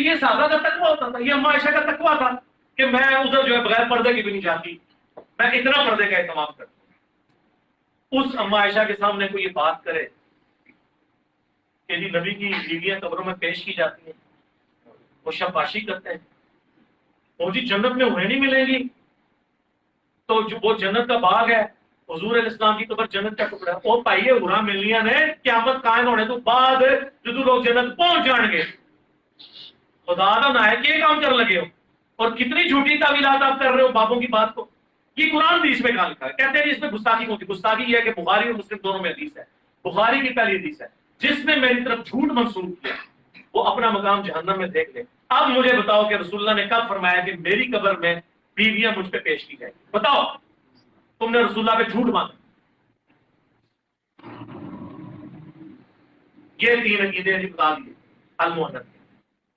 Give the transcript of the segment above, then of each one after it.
تو یہ صحابہ کا تقویٰ ہوتا تھا، یہ اما عائشہ کا تقویٰ تھا کہ میں ادھر جو ہے بغیر پردے کی بھی نہیں جاتی، میں اتنا پردے کا اہتمام کرتا ہوں۔ اس اما عائشہ کے سامنے کوئی یہ بات کرے کہ جی نبی کی بیویاں قبروں میں پیش کی جاتی ہیں، وہ شاباشی کرتے ہیں، وہ جی جنت میں انہیں نہیں ملیں گی، تو جو وہ جنت کا باغ ہے، حضور علیہ السلام کی قبر جنت کا ٹکڑا ہے، وہ پائیے ہورا ملنیاں نے قیامت قائم ہونے تو بعد جدو لوگ جنت پہنچ جان گے، خدا دا نہ ہے کہ یہ کام کر لگے ہو، اور کتنی جھوٹی تعویلات آپ کر رہے ہو بابوں کی بات کو۔ یہ قرآن حدیث میں کہا لکھا ہے، کہتے ہیں جی اس میں گستاخی ہوتی، گستاخی یہ ہے کہ بخاری اور مسلم دونوں میں حدیث ہے، بخاری کی پہلی حدیث ہے، جس نے میری طرف جھوٹ منسوخ کیا وہ اپنا مقام جہنم میں دیکھ لے۔ اب مجھے بتاؤ کہ رسول اللہ نے کب فرمایا کہ میری قبر میں بیویاں مجھ پہ پیش کی جائیں؟ بتاؤ، تم نے رسول اللہ پہ جھوٹ مانگا۔ یہ تین عقیدے جی بتا دیے المحنت،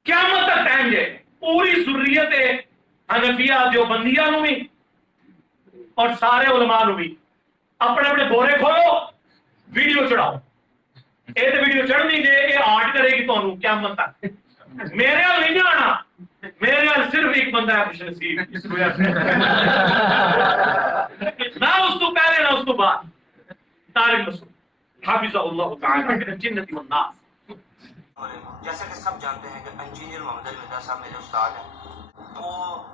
قیامت تک ٹائم جائے پوری ضروریت حنفیہ دیوبندیہ نو بھی اور سارے علماء نو بھی اپنے اپنے بورے کھولو، ویڈیو چڑھاؤ، یہ تو ویڈیو چڑھ نہیں دے، یہ آرٹ کرے گی تمہیں قیامت تک۔ میرے حال نہیں آنا، میرے حال صرف ایک بندہ ہے خوش نصیب، اس وجہ سے نہ اس کو پہلے نہ اس کو بعد، طارق مسعود حافظ اللہ تعالی جنتی والناس۔ جیسا کہ سب جانتے ہیں کہ انجینئر محمد المرزا صاحب میرے استاد ہیں، تو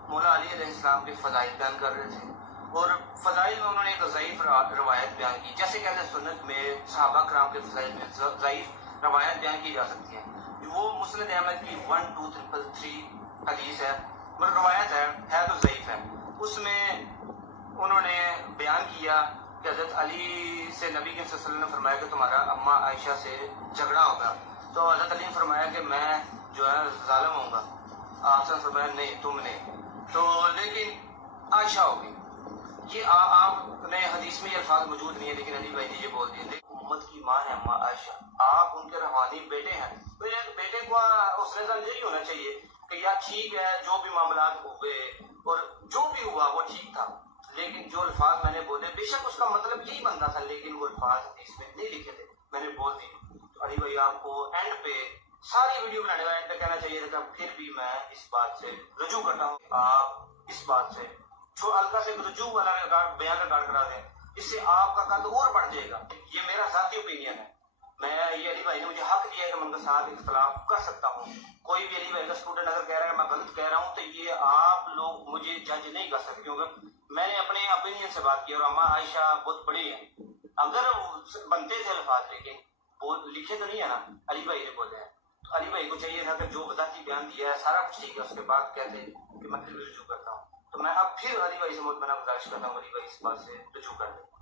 مولا علی علیہ السلام کے فضائل بیان کر رہے تھے، اور فضائل میں انہوں نے ایک ضعیف روایت بیان کی، جیسے کہ اہل سنت میں صحابہ کرام کے فضائل میں ضعیف روایت بیان کی جا سکتی ہیں۔ وہ مسند احمد کی 12333 حدیث ہے، مگر روایت ہے تو ضعیف ہے۔ اس میں انہوں نے بیان کیا کہ حضرت علی سے نبی صلی اللہ علیہ وسلم نے فرمایا کہ تمہارا اما عائشہ سے جھگڑا ہوگا، تو حضرت علی نے فرمایا کہ میں جو ہے ظالم ہوں گا، آپ سے فرمایا نہیں تم نے، تو لیکن عائشہ ہوگی۔ یہ آپ نے حدیث میں یہ الفاظ موجود نہیں ہے، لیکن علی بھائی نے یہ بول دیے، امت کی ماں ہے اما عائشہ، آپ ان کے روحانی بیٹے ہیں، تو یہ بیٹے کو اس نے یہی ہونا چاہیے کہ یا ٹھیک ہے جو بھی معاملات ہوئے اور جو بھی ہوا وہ ٹھیک تھا، لیکن جو الفاظ میں نے بولے بے شک اس کا مطلب یہی بنتا تھا، لیکن وہ الفاظ حدیث میں نہیں لکھے تھے، میں نے بول دی۔ تو علی بھائی آپ کو اینڈ پہ ساری ویڈیو بنانے کا اینڈ پہ کہنا چاہیے تھا، پھر بھی میں اس بات سے رجوع کرتا ہوں، آپ اس بات سے ہلکا سے رجوع والا بیان ریکارڈ کرا دیں، اس سے آپ کا قد اور بڑھ جائے گا۔ یہ میرا ذاتی اوپینین ہے، میں یہ علی بھائی نے مجھے حق دیا ہے کہ میں ان کے ساتھ اختلاف کر سکتا ہوں، کوئی بھی علی بھائی کا اسٹوڈنٹ اگر کہہ رہا ہے میں غلط کہہ رہا ہوں تو یہ آپ لوگ مجھے جج نہیں کر سکتے، کیونکہ میں نے اپنے اوپینین سے بات کی، اور اما عائشہ بہت بڑی ہیں، اگر بنتے تھے الفاظ لیکن وہ لکھے تو نہیں ہے نا، علی بھائی نے بولے ہیں، تو علی بھائی کو چاہیے تھا کہ جو وضاحتی بیان دیا ہے سارا کچھ ٹھیک ہے، اس کے بعد کہتے کہ میں پھر رجوع کرتا ہوں، تو میں اب پھر علی بھائی سے مطمئنہ گزارش کرتا ہوں علی بھائی اس بات سے رجوع کر دیں۔